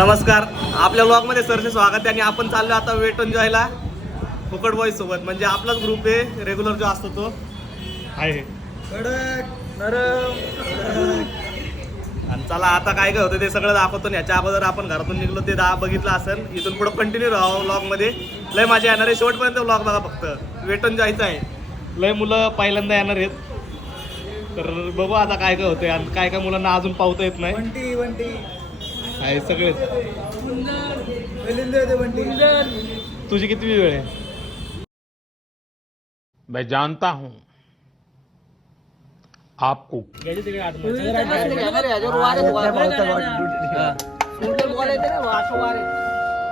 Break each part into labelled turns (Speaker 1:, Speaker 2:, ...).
Speaker 1: नमस्कार. आपल्या ब्लॉगमध्ये सरचे स्वागत आहे आणि आपण चाललो आता वेट एन्जॉयला फुकट बॉईज सोबत. म्हणजे आपलाच ग्रुप आहे रेग्युलर जो असतो तो. आहे. आणि चला आता काय काय होतं ते सगळं दाखवतो आणि याच्या अगोदर आपण घरातून निघलो ते दहा बघितलं असेल. इथून पुढे कंटिन्यू राहावं व्लॉगमध्ये लय माझ्या येणार आहे. शेवटपर्यंत व्लॉग बघा फक्त. वेटून जायचं आहे. लय मुलं पहिल्यांदा येणार आहेत. तर बघू आता काय काय होतंय आणि काय काय मुलांना अजून पावता येत नाही.
Speaker 2: वंटी वंटी.
Speaker 1: आहे
Speaker 2: वंटी
Speaker 1: तुझी किती वेळ आहे
Speaker 3: मैं जानता हूं आपको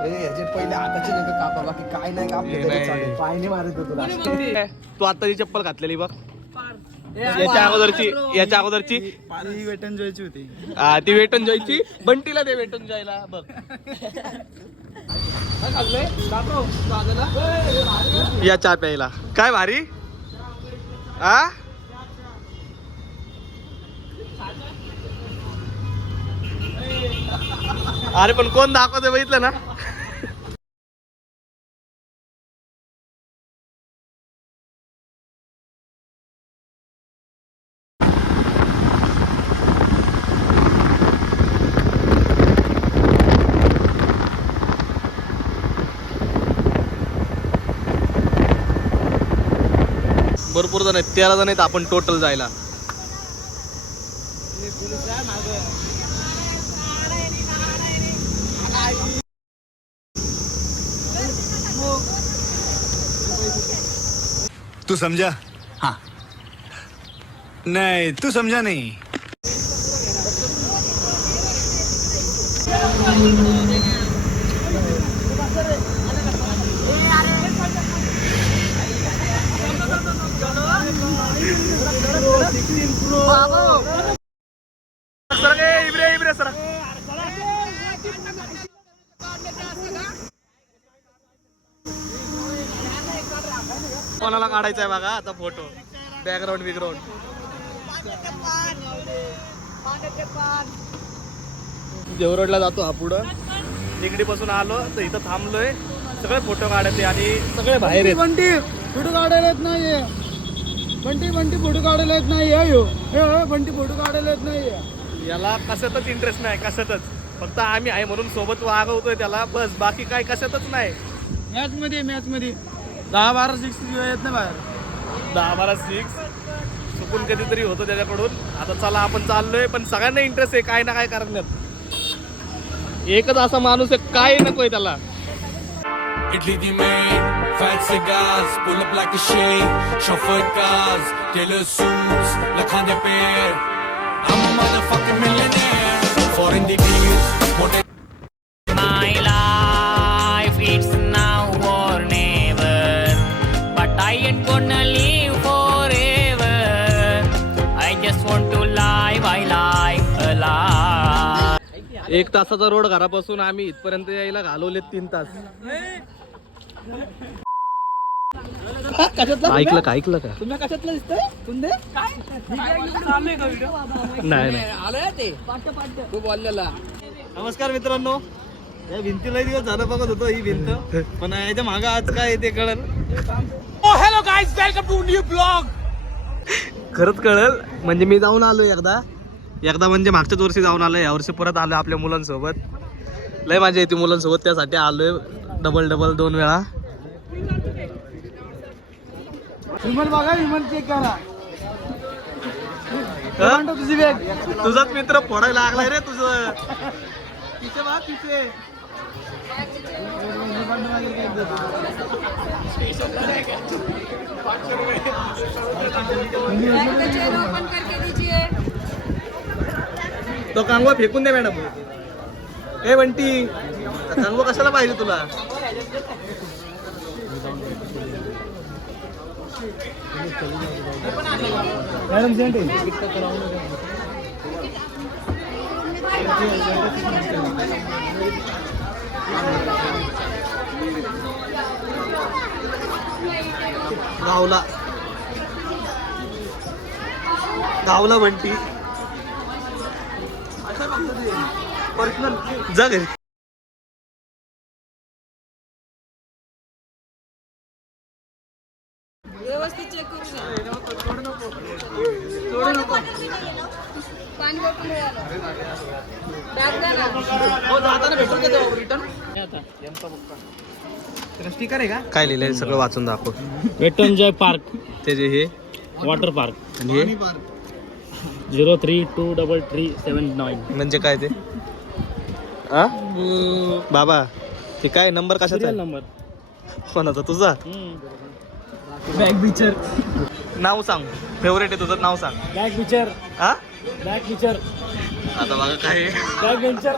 Speaker 2: ह्याचे पहिले हाताचे नका कापा बाकी काय नाही कापले
Speaker 1: हे
Speaker 2: तरी मारत होतो last.
Speaker 1: तू आताची चप्पल घातलेली बघ याच्या अगोदरची याच्या अगोदरची
Speaker 2: ती वेटन जोयची होती.
Speaker 1: हा, ती वेटन जायची. बंटीला दे वेटन जायला बघ. या चहा प्यायला. काय भारी? आ? अरे पण कोण दाखवते बघितलं ना? भरपूर जण आहेत तेरा जण आहेत आपण टोटल जायला.
Speaker 4: तू समझा? हाँ. नहीं तू समझा नहीं.
Speaker 1: इब्रे इब्रे कोणाला काढायचा आहे बघा आता फोटो बॅकग्राऊंड बिकग्राऊंड देवरोडला जातो हा पुढं. निगडीपासून आलो तर इथं थांबलोय. सगळे फोटो काढायचे आणि सगळे बाहेर
Speaker 2: फोटो काढायलाच येत नाहीये. बंटी बंटी फोटो काढायला येत नाही यो हे हे, बंटी फोटो काढायला येत नाहीये.
Speaker 1: याला कशातच इंटरेस्ट नाही कशातच. फक्त आम्ही आहे म्हणून सोबत वागवतोय त्याला बस बाकी काय कशातच नाही.
Speaker 2: मॅच मध्ये मॅच मध्ये. दहा बारा सिक्स येत नाही बाहेर.
Speaker 1: दहा बारा सिक्स चुकून कधीतरी होतं त्याच्याकडून. आता चला आपण चाललोय पण सगळ्यांना इंटरेस्ट आहे काय ना काय करण्यात. एकच असा माणूस आहे काय नकोय त्याला.
Speaker 5: Fat cigars, pull up like a shade, chauffeur cars, tailor suits, like on the pair. I'm a motherfucking millionaire, foreign the beers, motor
Speaker 6: My life, it's now or never. But I ain't gonna live forever. I just want to live, I live alive.
Speaker 1: एक तासाचा road घरापासून आम्ही इथपर्यंत यायला घालवले तीन तास ऐकलं का ऐकलं का?
Speaker 2: तुम्ही कशातलं दिसतंय? कुंदे
Speaker 1: नाही नाही.
Speaker 2: आलं ते. तू बोललेला
Speaker 1: नमस्कार मित्रांनो. या भिंतीला दिवस झालं बघत होतो ही भिंत. पण याच्या मागं आज काय ते कळल.
Speaker 5: hello guys, welcome to new vlog.
Speaker 1: खरंच कळल. म्हणजे मी जाऊन आलो एकदा. एकदा म्हणजे मागच्याच वर्षी जाऊन आलो या वर्षी परत आलो आपल्या मुलांसोबत. लय माझ्या येते मुलांसोबत त्यासाठी आलोय डबल डबल दोन वेळा.
Speaker 2: विमान बघा विमान चेक करा.
Speaker 1: हं?
Speaker 2: तुझी बॅग
Speaker 1: तुझाच मित्र फोडायला लागलाय रे तुझं. तिचे बा तिचे तो कांगवा फेकून दे मॅडम. ए बंटी कांगवा कशाला पाहिजे तुला?
Speaker 2: मॅडम सेंटे
Speaker 1: गावला. गावला बंटी पर्सनल जा घरी. काय लिहिलंय? सगळं वाचून दाखव.
Speaker 7: Wet n Joy park.
Speaker 1: ते जे हे.
Speaker 7: Water park.
Speaker 1: आणि हे?
Speaker 7: Zero three two double three seven nine.
Speaker 1: म्हणजे काय ते? आ? बाबा ते काय नंबर कशाचा आहे?
Speaker 7: नंबर
Speaker 1: कोणाचा? तुझा?
Speaker 7: बॅक बिचर
Speaker 1: नाव सांग. फेवरेट आहे तुझं नाव सांग.
Speaker 7: बॅक बिचर
Speaker 1: हा
Speaker 7: बॅक बिचर
Speaker 1: आता बघा काय आहे.
Speaker 7: बॅक बेंचर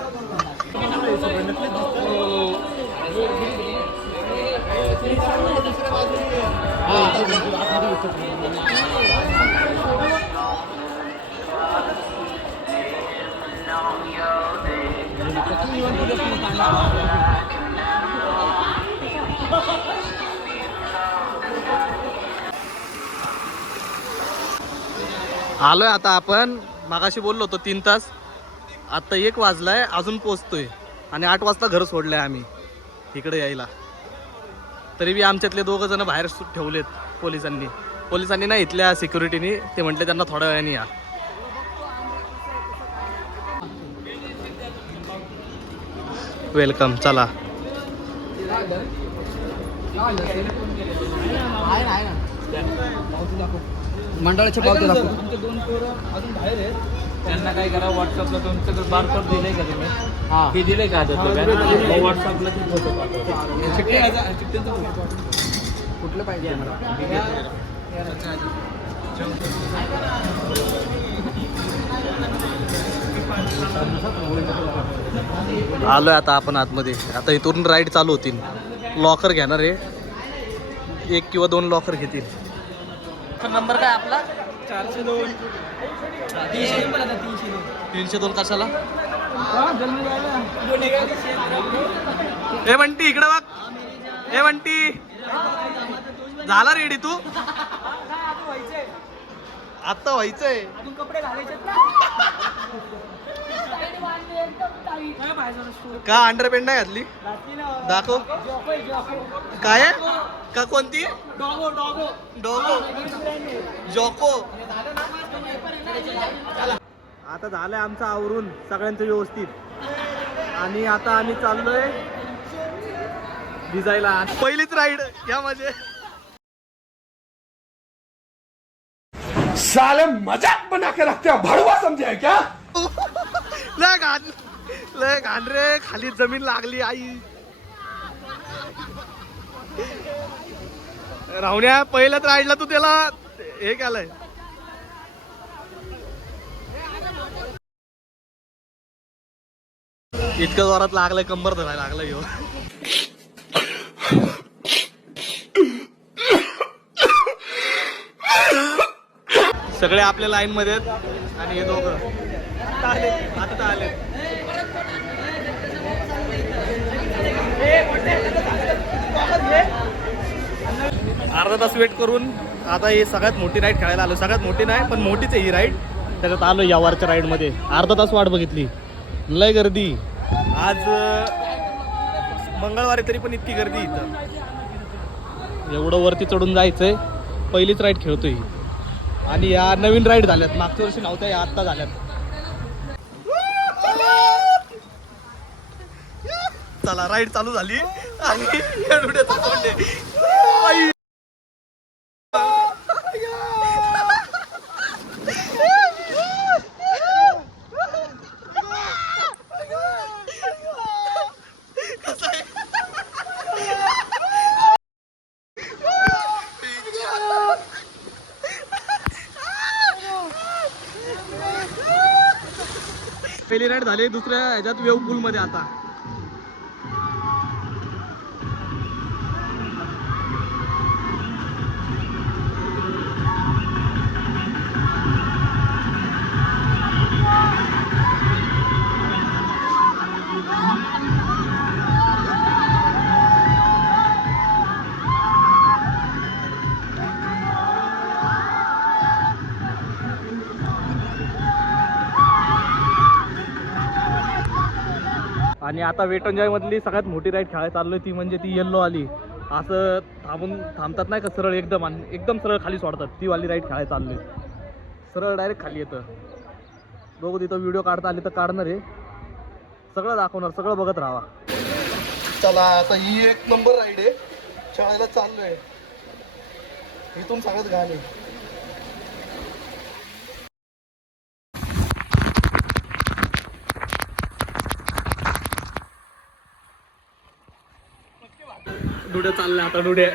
Speaker 1: आलोय आता आपण मागाशी बोललो होतो तीन तास आता एक वाजलाय अजून पोचतोय आणि आठ वाजता घर सोडलंय आम्ही. इकडे यायला. तरी बी आमच्यातले दोघं जण बाहेर ठेवलेत पोलिसांनी. पोलिसांनी नाही इथल्या सिक्युरिटीनी ते म्हटले त्यांना थोड्या वेळाने या. वेलकम चला.
Speaker 2: मंडळाचे
Speaker 7: त्यांना काय करा व्हॉट्सअपला तुमचं बारकोड दिलंय का तुम्ही? हे. दिलंय का आता व्हॉट्सअपला ती फोटो
Speaker 2: कुठलं पाहिजे
Speaker 1: आलोय आता आपण आतमध्ये. आता इथून राईड चालू होतील. लॉकर घेणार आहे एक किंवा दोन लॉकर घेतील. नंबर काय आपला?
Speaker 7: चारशे दोन.
Speaker 1: तीनशे दोन कशाला? ए बंटी इकडे बघ. ए बंटी झाला रेडी तू? आता व्हायचंय. का अंडरपेंट नाही घातली? दाखव. काय? का कोणती डोगो. जॉको. आता झालंय आमचं आवरून सगळ्यांचं व्यवस्थित. आणि आता आम्ही चाललोय भिजायला. पहिलीच राईड यामध्ये
Speaker 8: साले मजाक बना के रखते हो भड़ुआ समझे क्या?
Speaker 1: लय घाण लय घाण रे खाली जमीन लागली आई. राहुण्या पहिल्याच राईडला तू त्याला. हे केलंय. इतकं जोरात लागलंय कंबर धरायला लागलं घेऊन सगळे आपल्या लाईन मध्ये आहेत आणि हे दोघं. आता आले आता आले. अर्धा तास वेट करून आता ही सगळ्यात मोठी राईड खेळायला आलो. सगळ्यात मोठी नाही पण मोठीच आहे ही राईड त्याच्यात आलो या वरच्या राईडमध्ये अर्धा तास वाट बघितली. लय गर्दी. आज मंगळवारी तरी पण इतकी गर्दी इथं. एवढं वरती चढून जायचंय. पहिलीच राईड खेळतोय. ही. आणि या नवीन राईड झाल्यात. मागच्या वर्षी नव्हत्या या आत्ता झाल्यात. चला राईड चालू झाली. आणि येडुड्याचं तोंड आहे. आई. कसं आहे? पहिली राईड झाली दुसऱ्या ह्याच्यात वेव पूल मध्ये आता. आणि आता वेट मधली सगळ्यात मोठी राईड खेळायला चाललो ती म्हणजे ती येल्लो आली असं थांबून थांबतात नाही का? सरळ एकदम आणि एकदम सरळ खाली सोडतात. ती वाली राईड खेळायला चाललोय. सरळ डायरेक्ट खाली येतं. बघू तिथं व्हिडिओ काढता आले तर काढणार आहे. सगळं दाखवणार सगळं बघत राहा चला आता ही एक नंबर राईड आहे. शाळेला चाललोय. इथून सांगत आहे. डुड्या चालल्या आता डुड्या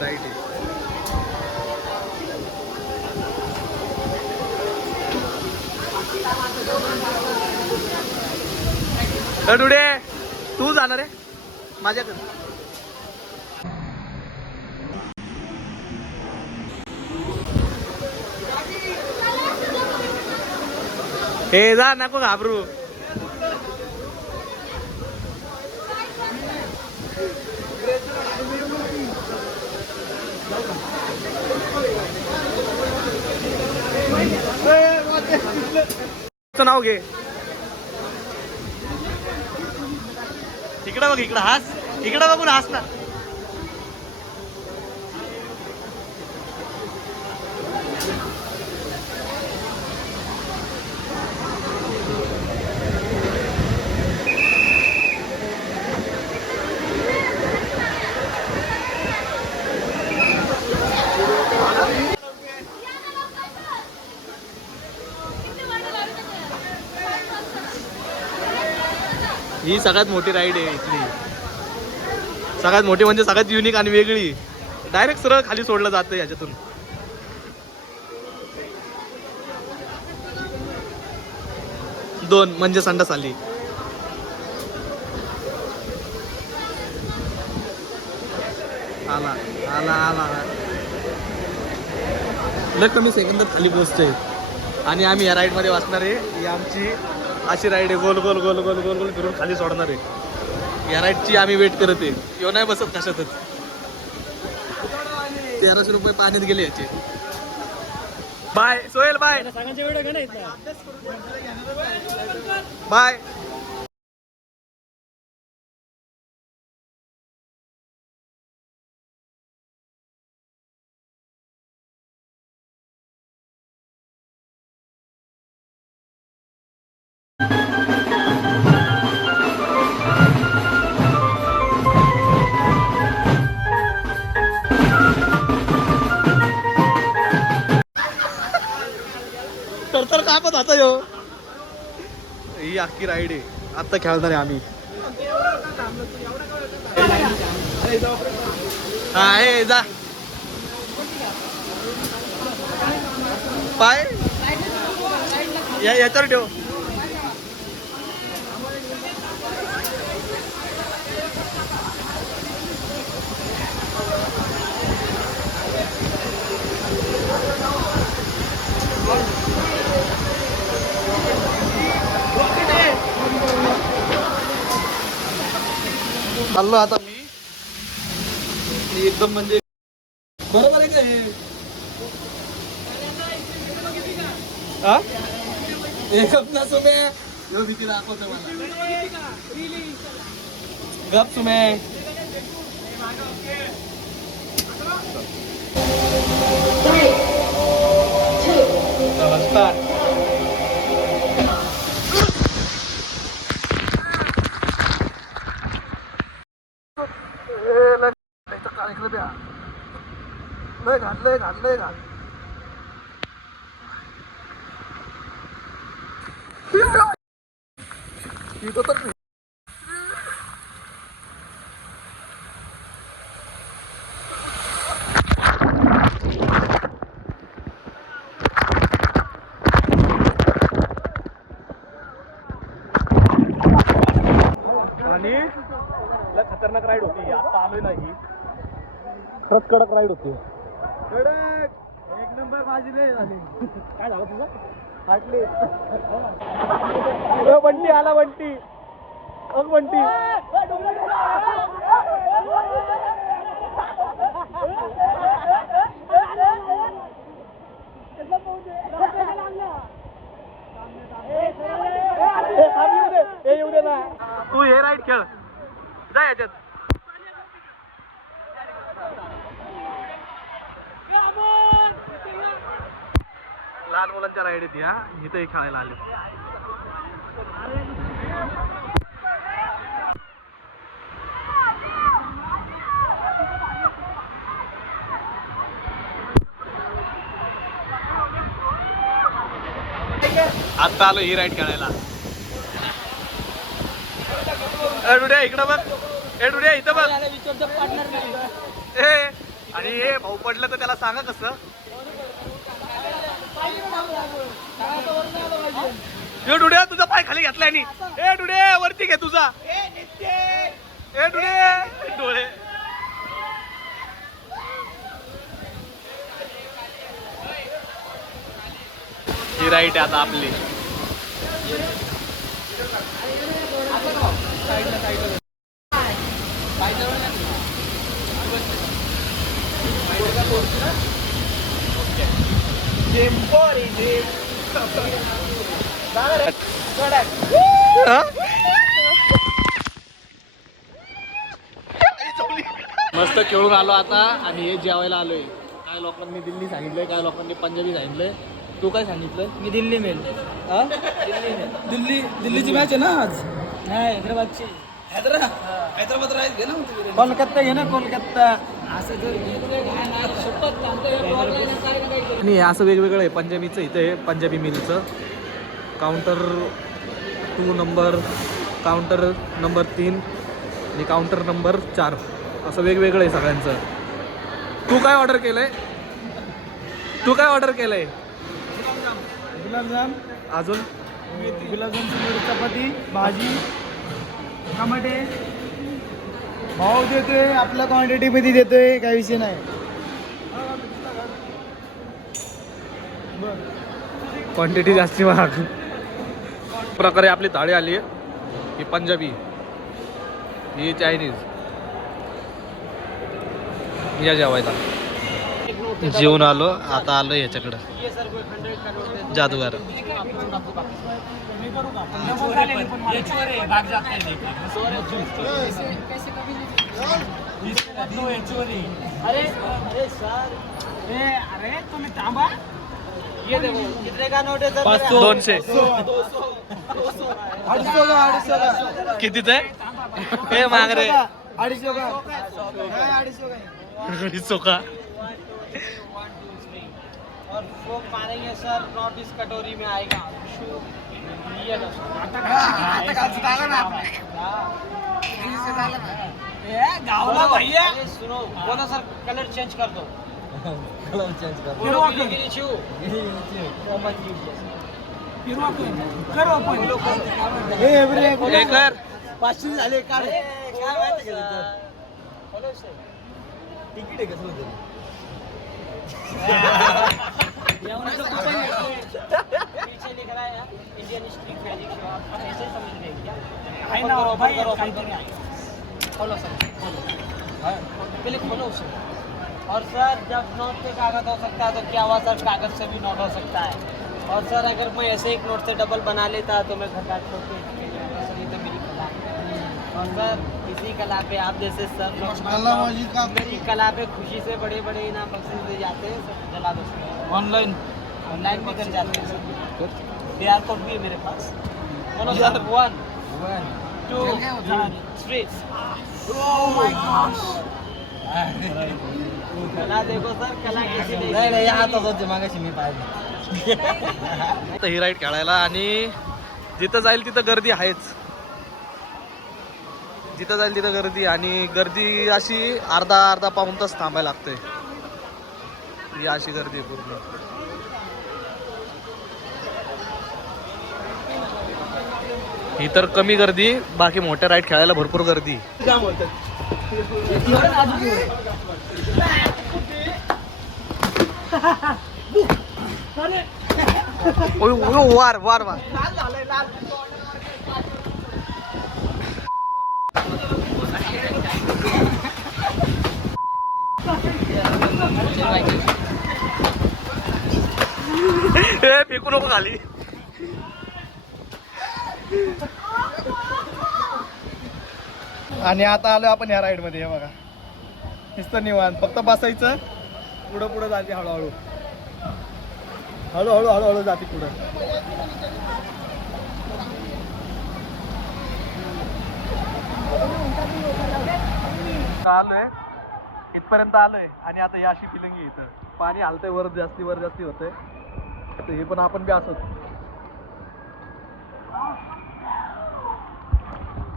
Speaker 1: राईट डुडे तू जाणार आहे? माझ्याकडे. हे जा नको घाबरू. नाव घे. इकडं बघ इकडं हास. इकडं बघून हसता ही सगळ्यात मोठी राईड आहे इथली. सगळ्यात मोठी म्हणजे सगळ्यात युनिक आणि वेगळी. डायरेक्ट सरळ खाली सोडलं जातं याच्यातून. दोन म्हणजे संडास आली आला आला. आला आला लय कमी सेकंदात खाली पोहोचतोय. आणि आम्ही या राईडमध्ये वाचणार आहे. ही आमची अशी राईड आहे. गोल गोल गोल गोल गोल गोल फिरून खाली सोडणार आहे. या राईडची आम्ही वेट करत आहे. किंवा नाही बसत कशातच. तेराशे रुपये पाण्यात गेले याचे. बाय सोहेल बाय बाय आता यो. ही अख्खी राईड आहे. आत्ता खेळणार आहे आम्ही. हा ए जा. पाय. या याच्यावर ठेव. चाललो आता मी. एकदम म्हणजे बरोबर आहे का हे? एकच ना सुमे. ह्यो भीती दाखवतो मला. गप सुमे. नमस्कार कार्यक्रम या लय घाण लय घाण लय घाण इथं तर नाही. आणि खतरनाक राईड होती. आता आलोय ना ही खरंच कडक राईड होती. कडक एक नंबर माझी नाही झाली. काय झालं तुझं? फाटली. बंटी आला बंटी अग बंटी तू हे राईड खेळ. लहान मुलांच्या राईड येते हा इथंही खेळायला आले. आता आलो ही राईड खेळायला. ए डुड्या इकडं बघ. ए डुड्या इथं बघ. ए आणि हे भाऊ पडलं तर त्याला सांगा कसं. यो डुड्या तुझा पाय खाली घातलाय नी ए डुडे वरती घे तुझा. ए डुडे डोळे. ही राईट आहे आता आपली. मस्त खेळून आलो आता आणि हे जेवायला आलोय. काय लोकांनी दिल्ली सांगितलंय काय लोकांनी पंजाबी सांगितलंय. तू काय सांगितलं
Speaker 7: मी दिल्ली मेल
Speaker 2: दिल्ली दिल्लीची मॅच आहे ना आज?
Speaker 7: नाही हैदराबादची.
Speaker 2: हैदराबाद हैदराबाद राहील घे ना कोलकाता घे ना कोलकाता.
Speaker 7: असं जर घेतलं काय ना, शपथ सांगतो, हे ball ला ना काही ना काही
Speaker 1: आणि हे असं वेगवेगळं आहे पंजाबीचं इथं आहे Punjabi मिलचं counter two number counter number तीन आणि काउंटर नंबर चार. असं वेगवेगळं आहे सगळ्यांचं. तू काय ऑर्डर केलंय? तू काय ऑर्डर केलंय?
Speaker 2: गुलाबजाम.
Speaker 1: अजून?
Speaker 2: गुलाबजाम चपाती भाजी टमाटे. भाव देतोय आपल्या क्वांटिटी मध्ये देतोय काही विषय नाही
Speaker 1: क्वांटिटी जास्ती महाग प्रकारे आपली थाळी आली आहे ही पंजाबी ही चायनीज या जेवायला जेवून आलो आता आलो याच्याकडं जादूगार
Speaker 7: अरे अरे सर। ए अरे तुम्ही थांबा। ये देखो। कितने का नोट है सर
Speaker 1: दोनशे
Speaker 2: अडीचशे का अडीचशे का
Speaker 1: कितीच आहे हे माग रे
Speaker 2: अडीचशे का नाही, अडीचशे का।
Speaker 1: चोका
Speaker 7: और फोक मारेंगे सर नॉट इस कटोरी में आएगा। ये लो। गावला भैया. सुनो बोलो सर कलर चेंज कर दो कलर चेंज कर दो गिरी गिरी
Speaker 2: हे एव्हरी
Speaker 1: हे कर
Speaker 2: पाचशे झाले काढ. तिकीट आहे कसं
Speaker 7: है. Indian street magic show. आप आप ऐसे ही ना भाई खोलो सर खोलो। पहले खोलो उसे। और सर जब नोट पे कागज़ हो सकता है तो क्या हुआ सर? कागज़ से भी नोट हो सकता है। और सर अगर मैं ऐसे एक नोट से डबल बना लेता तो मैं घर छोड़ के सर ये तो मेरी कला और सर इसी कला पे आप जैसे सर लोग मेरी कला पे खुशी से बड़े बड़े इनाम बख्शे दे जाते हैं सर जला दो सर
Speaker 2: ऑनलाईन
Speaker 7: ऑनलाइन भी कर जाते हैं सर। क्यूआर कोड भी है मेरे पास। बोलो सर वन टू थ्री कला देखो सर कला कैसी मागाशी मी पाहिजे
Speaker 1: ही राईड खेळायला आणि जिथं जाईल तिथं गर्दी आहेच. जिथं जाईल तिथं गर्दी आणि गर्दी अशी अर्धा अर्धा पाऊन तास थांबायला लागतंय. ही अशी गर्दी आहे पूर्ण. ही तर कमी गर्दी बाकी मोठ्या राईड खेळायला भरपूर गर्दी. वार वार वार. ए फेकू नको खाली. आणि आता आलो आपण या राईडमध्ये हे बघा. नुसतं निवांत. फक्त बसायचं. पुढं पुढं जाते हळूहळू.
Speaker 2: हळूहळू हळूहळू जाते पुढं.
Speaker 1: आलोय. इथपर्यंत आलोय. आणि आता या अशी फिलिंग आहे इथं. पाणी हलतंय वर जास्ती वर जास्ती होतंय. तर हे पण आपण बी असत.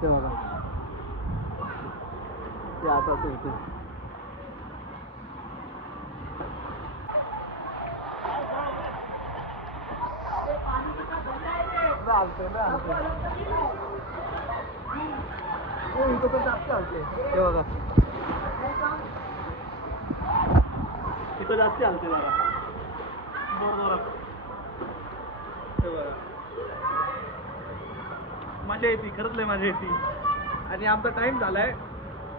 Speaker 1: ते बघा ते आता असं होतंय लय हलतंय, लय हलतंय. हो, इथं तर जास्त हलतंय. हे बघा इथं जास्त हलते जरा जोर जोरात हे बघा मजा येते खरंच लय मजा येते. आणि आमचा टाइम झालाय.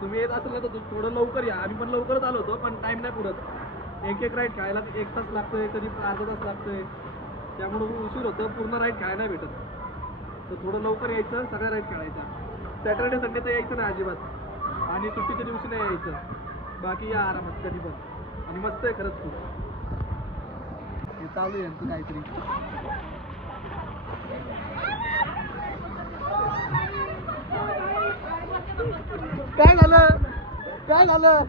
Speaker 1: तुम्ही येत असेल ना तर थोडं लवकर या. आम्ही पण लवकरच आलो होतो पण टाइम नाही पुरत. एक एक राईड खायला एक तास लागतोय कधी अर्धा तास लागतोय. त्यामुळे उशीर होतं पूर्ण राईड खायला नाही भेटत. तर थोडं लवकर यायचं सगळ्या राईड खेळायचा सॅटर्डे संडे तर यायचं नाही अजिबात. आणि सुट्टीच्या दिवशी नाही यायचं. बाकी या आरामात कधी पण. आणि मस्त आहे खरंच खूप. हे चालू आहे यांचं काहीतरी. काय झालं? काय झालं?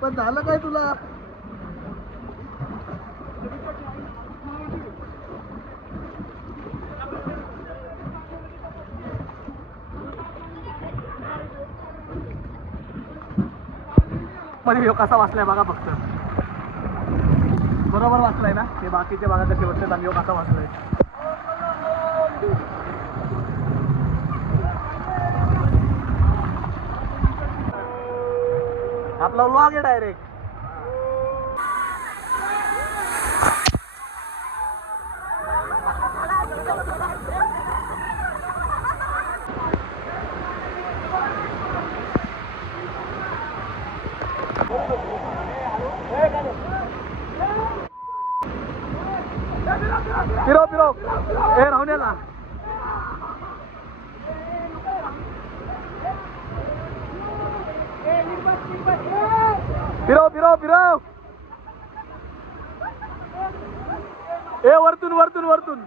Speaker 1: पण झालं काय तुला? मध्ये ह्यो कसा वाचलाय बघा फक्त. बरोबर वाचलाय ना? हे बाकीचे बघा कसे वाचले आणि ह्यो कसा वाचलाय? आपला व्लॉग आहे डायरेक्ट फिरो फिरो ए राहून याला फिरो फिरो फिरो ए वरतून वरतून वरतून.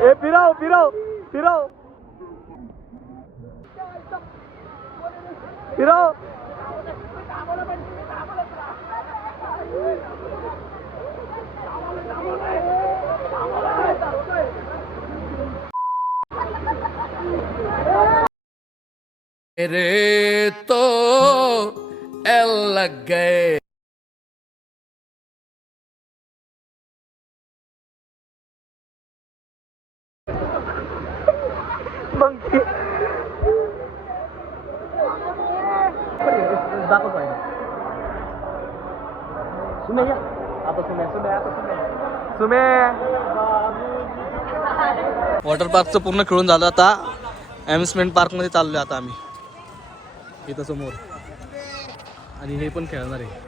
Speaker 1: ए फिरव फिरव फिरव. फिरव.
Speaker 5: रे तो एल लग गए।
Speaker 1: मग दाखव पाहिजे सुमे या. आता सुमे सुमे आता सुमे. सुमे. वॉटर पार्कचं पूर्ण खेळून झालं आता. अम्युजमेंट पार्कमध्ये चाललोय आता आम्ही. इथं समोर. आणि हे पण खेळणार आहे.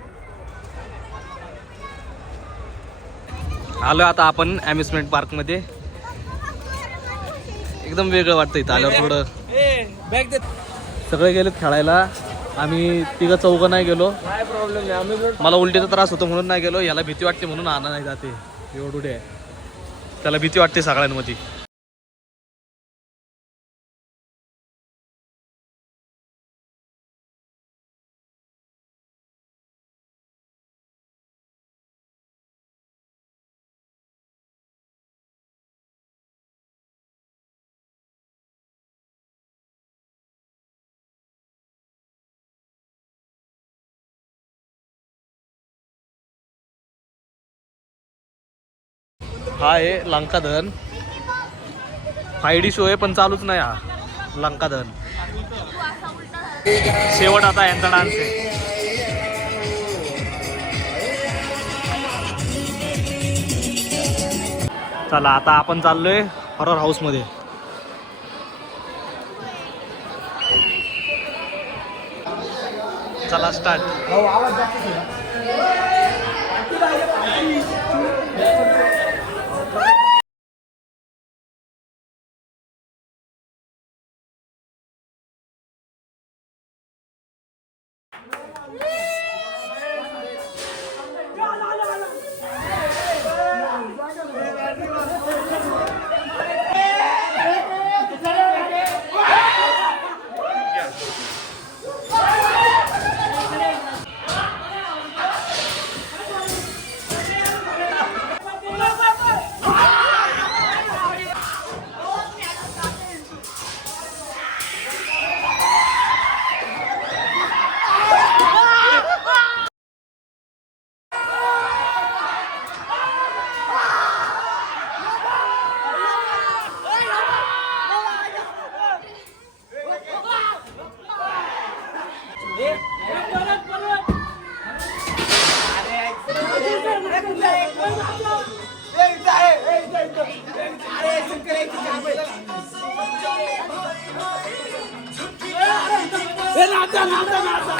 Speaker 1: आलोय आता आपण अम्युजमेंट पार्कमध्ये एकदम वेगळं वाटतं इथं आल्यावर थोडं. सगळे गेलेत खेळायला. आम्ही तिघं चौघं नाही गेलो.
Speaker 2: काय प्रॉब्लेम नाही आम्ही
Speaker 1: मला उलटीचा त्रास होतो म्हणून नाही गेलो. याला भीती वाटते म्हणून आणा नाही जाते. एवढुडे आहे. त्याला भीती वाटते सगळ्यांमध्ये. हा आहे लंका धन फाय डी शो आहे पण चालूच नाही हा. लंका धन शेवट आता यांचा डान्स आहे. चला आता आपण चाललोय हॉरर हाऊसमध्ये. चला स्टार्ट Yeah.
Speaker 2: आवाज जास्त
Speaker 1: ए,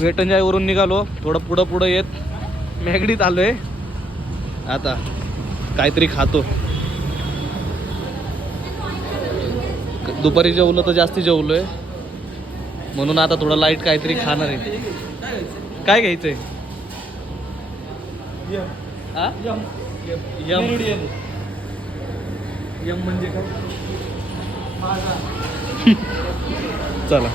Speaker 1: वेटंजाईवरून निघालो. थोडं पुढं पुढं येत. मेगडीत आलोय आता काहीतरी खातो. दुपारी जेवलो तर जास्ती जेवलोय. म्हणून आता थोडं लाइट काहीतरी खाणार आहे. काय घ्यायचंय? म्हणजे चला.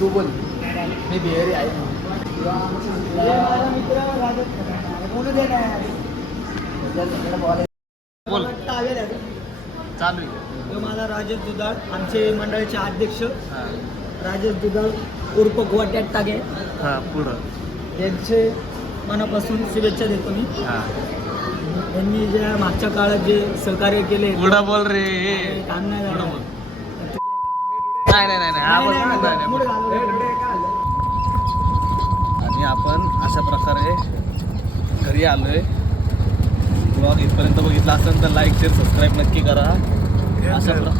Speaker 9: तू बोल. मी बिहारी आहे. बोलू. चालू राजेश दुधाळ आमचे मंडळाचे अध्यक्ष. राजेश दुधाळ उर्फ गोट्यात टाके.
Speaker 1: हा पुढं.
Speaker 9: यांचे मनापासून शुभेच्छा देतो मी.
Speaker 1: हा.
Speaker 9: यांनी ज्या मागच्या काळात जे सहकार्य केले
Speaker 1: पुढं बोल रे?
Speaker 9: काम नाही झालं.
Speaker 1: नाही नाही नाही, नाही बोल,
Speaker 9: नाही, नाही,
Speaker 1: नाही, नाही,
Speaker 9: पुढे
Speaker 1: बोल.
Speaker 9: घालू.
Speaker 1: आणि आपण अशा प्रकारे घरी आलोय. ब्लॉग इथपर्यंत बघितला असेल तर लाईक शेअर सबस्क्राईब नक्की करा. अशा प्र?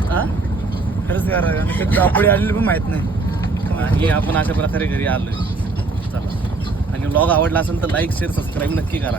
Speaker 9: खरंच करा. आलेली पण माहीत नाही.
Speaker 1: आणि आपण अशा प्रकारे घरी आलोय. चला. आणि ब्लॉग आवडला असेल तर लाईक शेअर सबस्क्राईब नक्की करा.